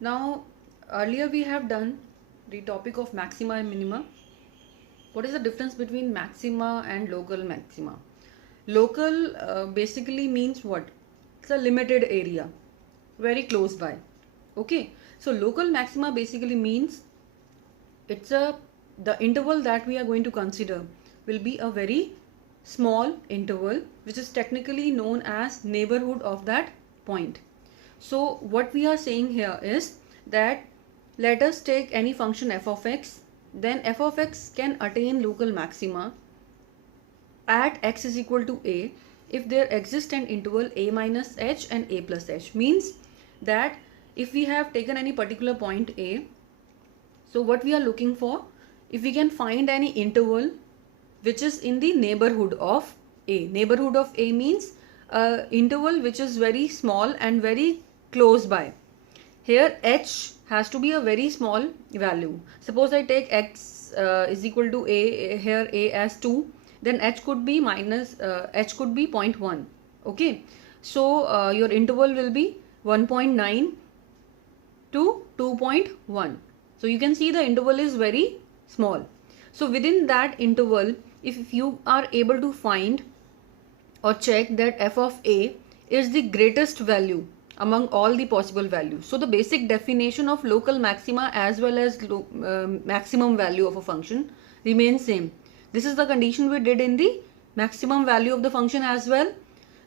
Now, earlier we have done the topic of maxima and minima. What is the difference between maxima and local maxima? Local basically means what? It's a limited area, very close by. Okay, so local maxima basically means it's the interval that we are going to consider will be a very small interval, which is technically known as neighborhood of that point. So what we are saying here is that let us take any function f of x, then f of x can attain local maxima at x is equal to a if there exists an interval a minus h and a plus h. Means that if we have taken any particular point a, so what we are looking for, if we can find any interval which is in the neighborhood of a. Neighborhood of a means interval which is very small and very close by. Here h has to be a very small value. Suppose I take x is equal to a, here a as 2, then h could be minus h could be 0.1. Okay, so your interval will be 1.9 to 2.1. So you can see the interval is very small. So within that interval, if you are able to find or check that f of a is the greatest value among all the possible values. So the basic definition of local maxima as well as maximum value of a function remains same. This is the condition we did in the maximum value of the function as well.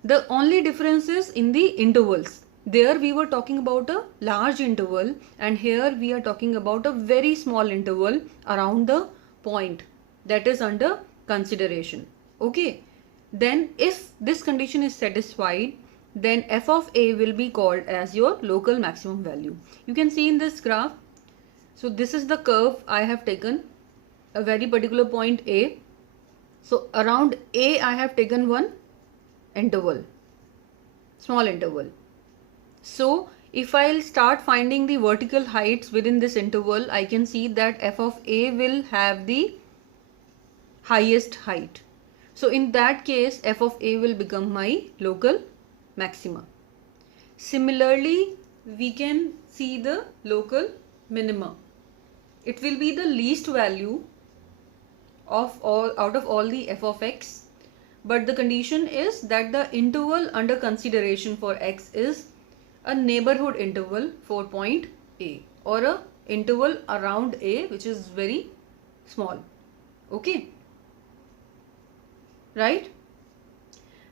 The only difference is in the intervals. There we were talking about a large interval, and here we are talking about a very small interval around the point that is under consideration. Okay, then if this condition is satisfied, then f of a will be called as your local maximum value. You can see in this graph, so this is the curve I have taken, a very particular point a. So around a I have taken one interval, small interval. So if I'll start finding the vertical heights within this interval, I can see that f of a will have the highest height. So in that case, f of a will become my local maxima. Similarly, we can see the local minima. It will be the least value of all out of all the f of x, but the condition is that the interval under consideration for x is a neighborhood interval for point a, or a interval around a which is very small. Okay, right?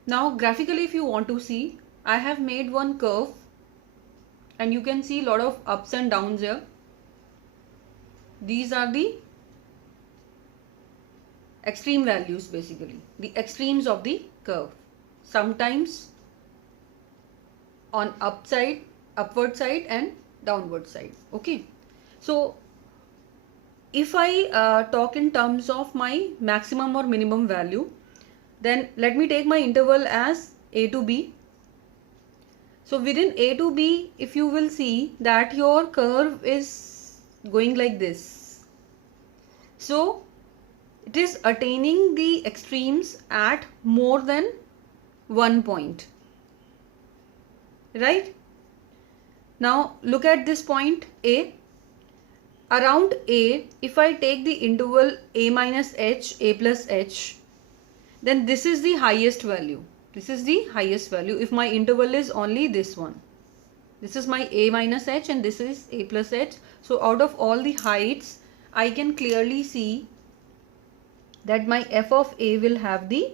Now graphically, if you want to see, I have made one curve and you can see a lot of ups and downs here. These are the extreme values, basically the extremes of the curve. Sometimes on upward side and downward side. Okay, so if I talk in terms of my maximum or minimum value, then let me take my interval as a to b. So within a to b, if you will see that your curve is going like this, so it is attaining the extremes at more than one point, right? Now look at this point a. Around a, if I take the interval a minus h, a plus h, then this is the highest value. This is the highest value if my interval is only this one. This is my a minus h and this is a plus h. So out of all the heights, I can clearly see that my f of a will have the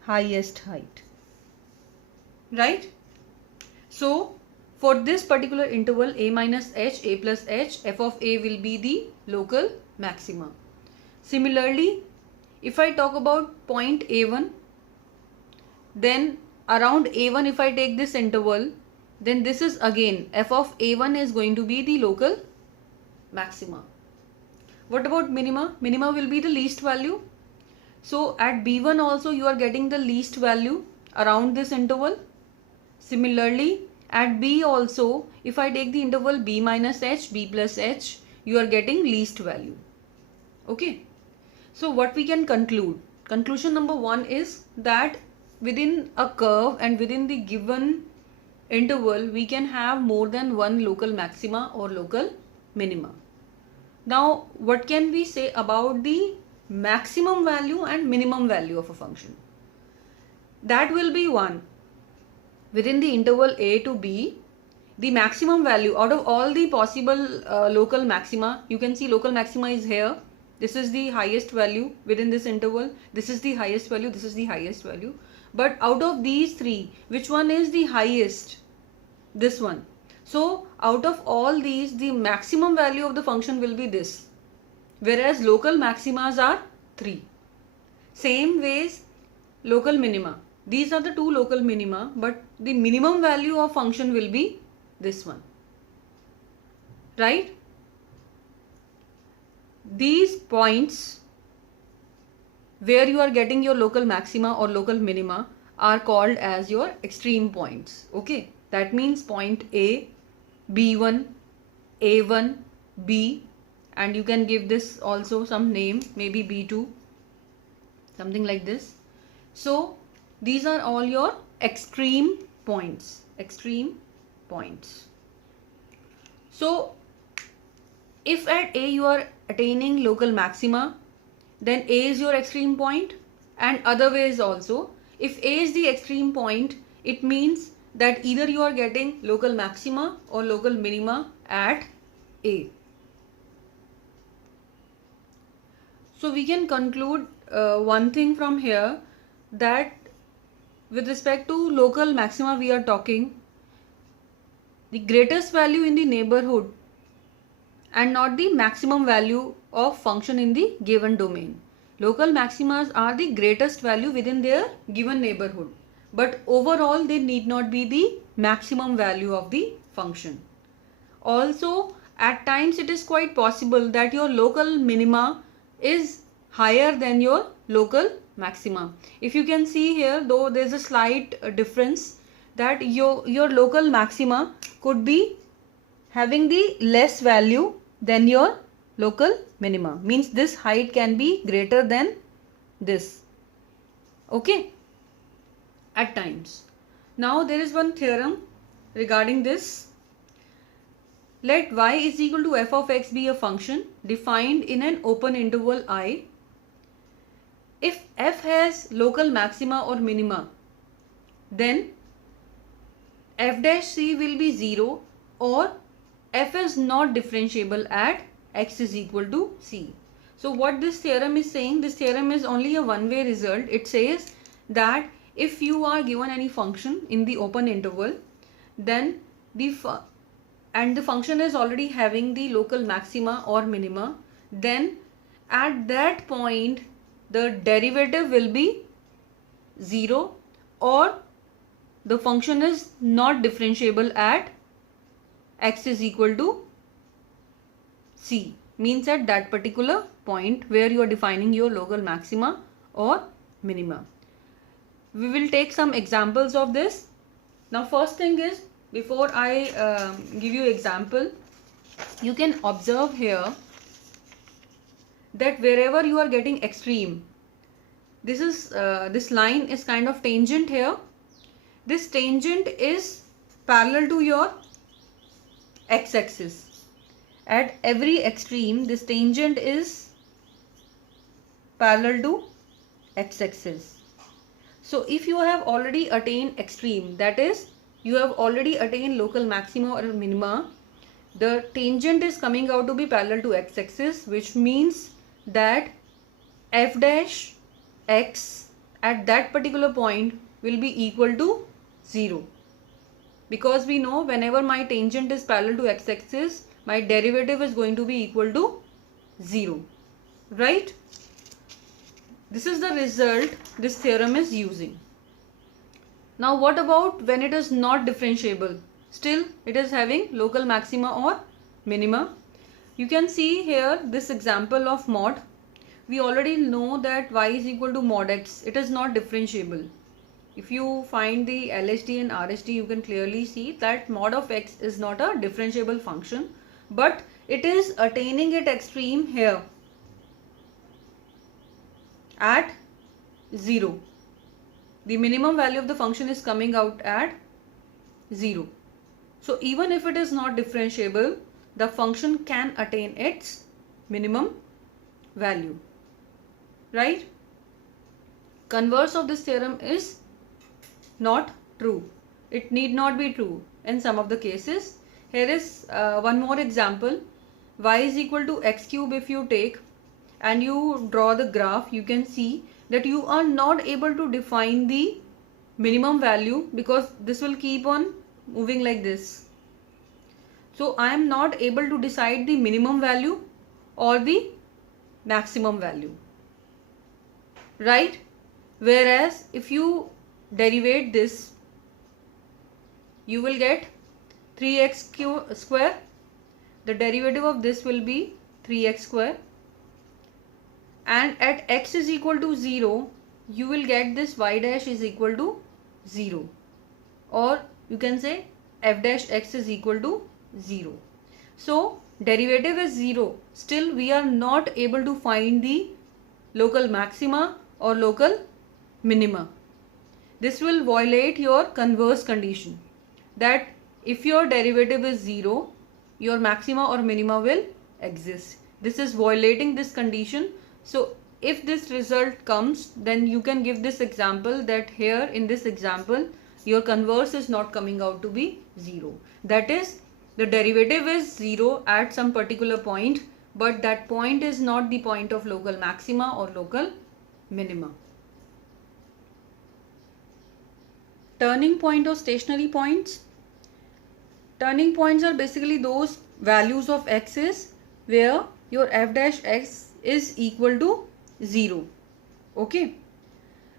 highest height, right? So for this particular interval a minus h, a plus h, f of a will be the local maxima. Similarly, if I talk about point a1, then around a1 if I take this interval, then this is again f of a1 is going to be the local maxima. What about minima? Minima will be the least value. So at b1 also you are getting the least value around this interval. Similarly, at b also, if I take the interval b minus h, b plus h, you are getting least value. Okay, so what we can conclude? Conclusion number one is that within a curve and within the given interval, we can have more than one local maxima or local minima. Now, what can we say about the maximum value and minimum value of a function? That will be 1. Within the interval a to b, the maximum value out of all the possible local maxima, you can see local maxima is here. This is the highest value within this interval. This is the highest value. This is the highest value. But out of these three, which one is the highest? This one. So out of all these, the maximum value of the function will be this. Whereas local maximas are 3. Same ways, local minima. These are the two local minima, but the minimum value of function will be this one. Right? These points where you are getting your local maxima or local minima are called as your extreme points. Okay, that means point A, B1, A1, B, and you can give this also some name, maybe B2, something like this. So these are all your extreme points. Extreme points. So if at A you are attaining local maxima, then A is your extreme point, and other ways also. If A is the extreme point, it means that either you are getting local maxima or local minima at A. So we can conclude one thing from here, that with respect to local maxima we are talking, the greatest value in the neighborhood and not the maximum value of function in the given domain. Local maximas are the greatest value within their given neighborhood, but overall they need not be the maximum value of the function. Also, at times it is quite possible that your local minima is higher than your local maxima. If you can see here, though there is a slight difference, that your local maxima could be having the less value than your local minima. Means this height can be greater than this. Okay? At times. Now there is one theorem regarding this. Let y is equal to f of x be a function defined in an open interval I. If f has local maxima or minima, then f dash c will be 0, or f is not differentiable at x is equal to c. So what this theorem is saying, this theorem is only a one-way result. It says that if you are given any function in the open interval, then the function is already having the local maxima or minima, then at that point the derivative will be 0, or the function is not differentiable at x is equal to c. Means at that particular point where you are defining your local maxima or minima. We will take some examples of this. Now first thing is, before I give you example, you can observe here that wherever you are getting extreme, this line is kind of tangent here. This tangent is parallel to your x-axis. At every extreme, this tangent is parallel to x-axis. So if you have already attained extreme, that is, you have already attained local maxima or minima, the tangent is coming out to be parallel to x-axis, which means that f dash x at that particular point will be equal to 0. Because we know whenever my tangent is parallel to x-axis, my derivative is going to be equal to 0. Right? This is the result this theorem is using. Now what about when it is not differentiable? Still it is having local maxima or minima. You can see here this example of mod. We already know that y is equal to mod x. It is not differentiable. If you find the LHD and RHD, you can clearly see that mod of x is not a differentiable function, but it is attaining its extreme here at 0. The minimum value of the function is coming out at 0. So even if it is not differentiable, the function can attain its minimum value, right? Converse of this theorem is not true. It need not be true in some of the cases. Here is one more example. Y is equal to x cube. If you take and you draw the graph, you can see that you are not able to define the minimum value because this will keep on moving like this. So I am not able to decide the minimum value or the maximum value, right? Whereas if you derivate this, you will get 3x square. The derivative of this will be 3x square, and at x is equal to 0, you will get this y dash is equal to 0, or you can say f dash x is equal to 0. So derivative is 0. Still we are not able to find the local maxima or local minima. This will violate your converse condition, that if your derivative is 0, your maxima or minima will exist. This is violating this condition. So if this result comes, then you can give this example that here in this example your converse is not coming out to be 0. That is, the derivative is 0 at some particular point, but that point is not the point of local maxima or local minima. Turning point or stationary points. Turning points are basically those values of x's where your f dash x is equal to 0. Okay.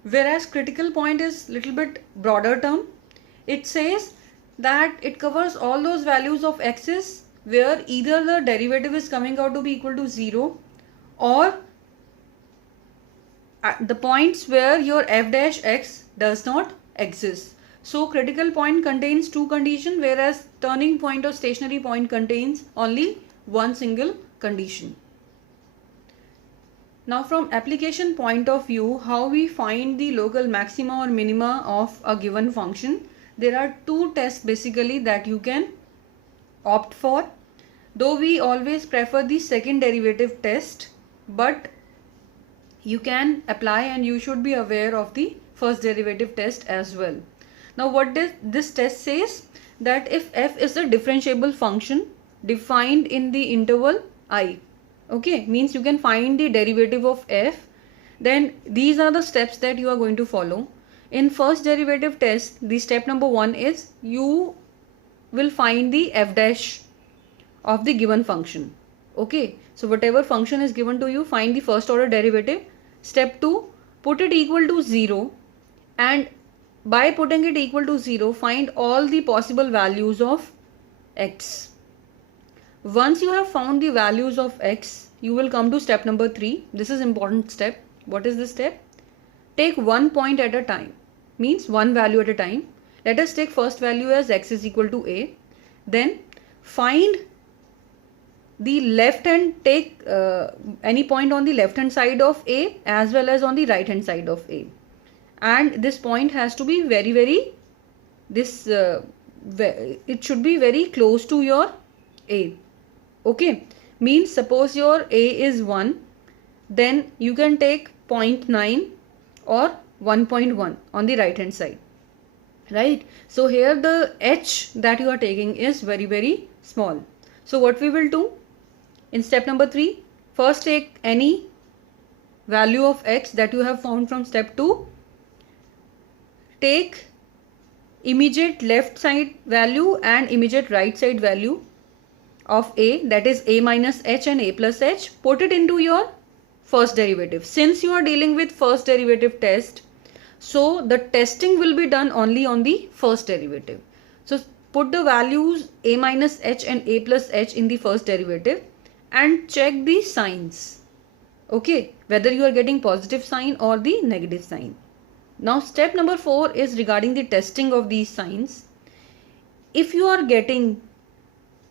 Whereas critical point is little bit broader term. It says that it covers all those values of x's where either the derivative is coming out to be equal to 0 or at the points where your f dash x does not exist. So critical point contains two conditions, whereas turning point or stationary point contains only one single condition. Now from application point of view, how we find the local maxima or minima of a given function, there are two tests basically that you can opt for. Though we always prefer the second derivative test, but you can apply and you should be aware of the first derivative test as well. Now what this test says, that if f is a differentiable function defined in the interval I, okay, means you can find the derivative of f, then these are the steps that you are going to follow. In first derivative test, the step number 1 is you will find the f dash of the given function. Okay, so whatever function is given to you, find the first order derivative. Step 2, put it equal to 0, and by putting it equal to 0, find all the possible values of x. Once you have found the values of x, you will come to step number 3. This is important step. What is this step? Take one point at a time, means one value at a time. Let us take first value as x is equal to a. Then find the left hand, take any point on the left hand side of a as well as on the right hand side of a. And this point has to be very it should be very close to your a. Okay, means suppose your a is 1, then you can take 0.9 or 1.1 on the right hand side, right? So here the h that you are taking is very small. So what we will do in step number 3, first take any value of x that you have found from step 2, take immediate left side value and immediate right side value of a, that is a minus h and a plus h, put it into your first derivative. Since you are dealing with first derivative test, so the testing will be done only on the first derivative. So put the values a minus h and a plus h in the first derivative and check the signs, okay, whether you are getting positive sign or the negative sign. Now step number 4 is regarding the testing of these signs. If you are getting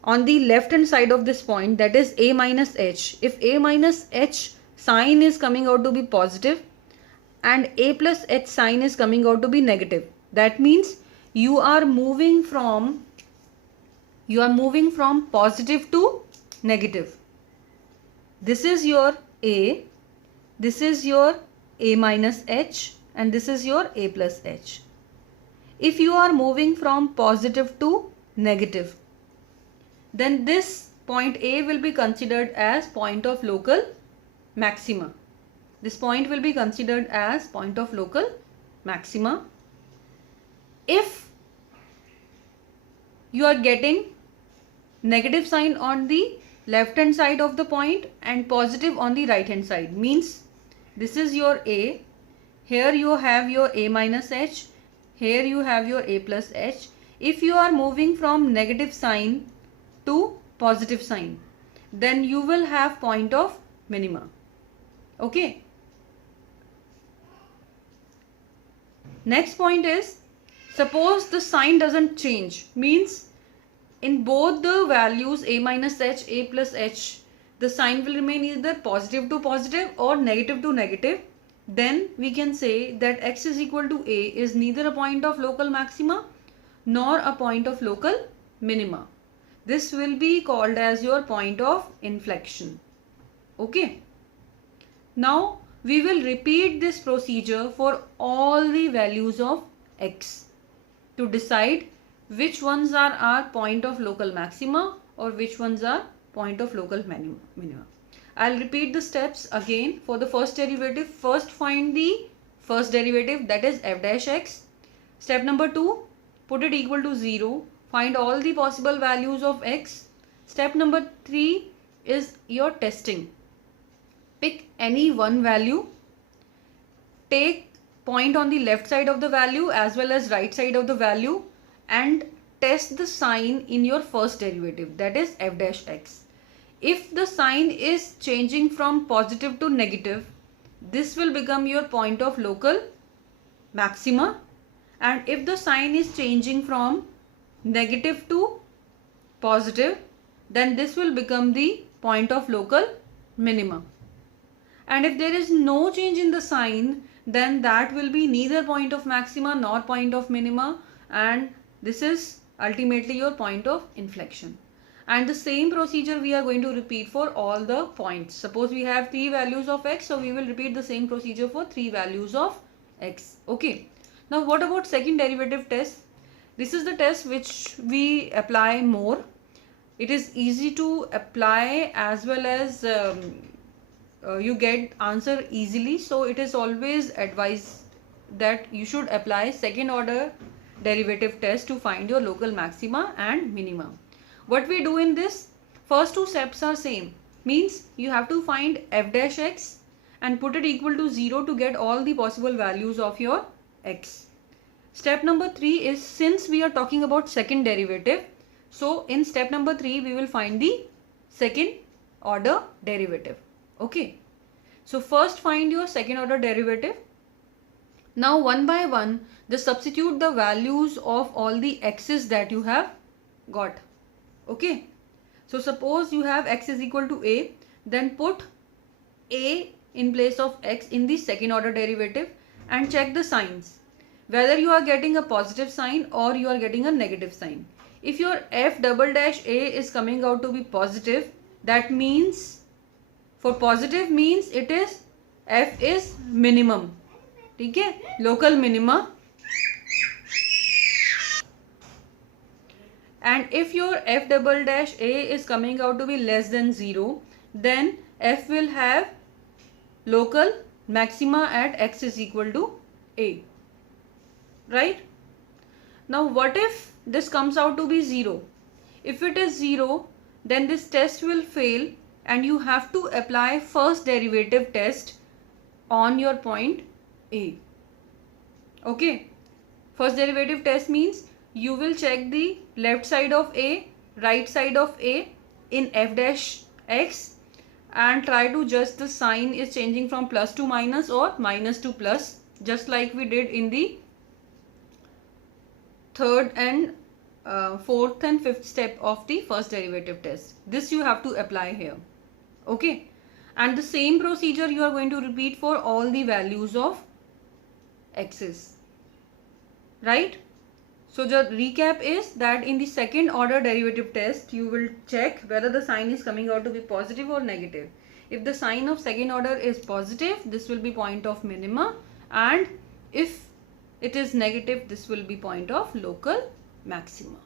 on the left hand side of this point, that is a minus h, if a minus h sign is coming out to be positive and a plus h sign is coming out to be negative, that means you are moving from positive to negative. This is your A, this is your A minus H, and this is your A plus H. If you are moving from positive to negative, then this point A will be considered as point of local maxima. This point will be considered as point of local maxima. If you are getting negative sign on the left hand side of the point and positive on the right hand side, means this is your A, here you have your A minus H, here you have your A plus H. If you are moving from negative sign to positive sign, then you will have point of minima. Okay. Next point is, suppose the sign doesn't change, means in both the values A minus H, A plus H, the sign will remain either positive to positive or negative to negative. Then we can say that x is equal to A is neither a point of local maxima nor a point of local minima. This will be called as your point of inflection. Okay. Now we will repeat this procedure for all the values of x to decide which ones are our point of local maxima or which ones are point of local minima. I'll repeat the steps again. For the first derivative, first find the first derivative, that is f dash x. Step number 2, put it equal to 0. Find all the possible values of x. Step number 3 is your testing. Pick any one value. Take point on the left side of the value as well as right side of the value and test the sign in your first derivative, that is f dash x. If the sign is changing from positive to negative, this will become your point of local maxima, and if the sign is changing from negative to positive, then this will become the point of local minima. And if there is no change in the sign, then that will be neither point of maxima nor point of minima, and this is ultimately your point of inflection. And the same procedure we are going to repeat for all the points. Suppose we have 3 values of x, so we will repeat the same procedure for 3 values of x. Okay. Now what about second derivative test? This is the test which we apply more. It is easy to apply as well as you get answer easily. So it is always advised that you should apply second order derivative test to find your local maxima and minima. What we do in this, first 2 steps are same, means you have to find f dash x and put it equal to 0 to get all the possible values of your x. Step number 3 is, since we are talking about second derivative, so in step number 3 we will find the second order derivative. Okay. So first find your second order derivative. Now one by one, just substitute the values of all the x's that you have got. Okay. So suppose you have x is equal to a, then put a in place of x in the second order derivative and check the signs, whether you are getting a positive sign or you are getting a negative sign. If your f double dash a is coming out to be positive, that means for positive means it is f is minimum. Okay, local minima. And if your f double dash a is coming out to be less than 0, then f will have local maxima at x is equal to a. Right? Now what if this comes out to be 0? If it is 0, then this test will fail and you have to apply first derivative test on your point a. Okay. First derivative test means you will check the left side of a, right side of a in f dash x and try to judge the sign is changing from plus to minus or minus to plus, just like we did in the third and fourth and fifth step of the first derivative test. This you have to apply here. Okay. And the same procedure you are going to repeat for all the values of x's. Right? So the recap is that in the second order derivative test, you will check whether the sign is coming out to be positive or negative. If the sign of second order is positive, this will be point of minima, and if it is negative, this will be point of local maxima.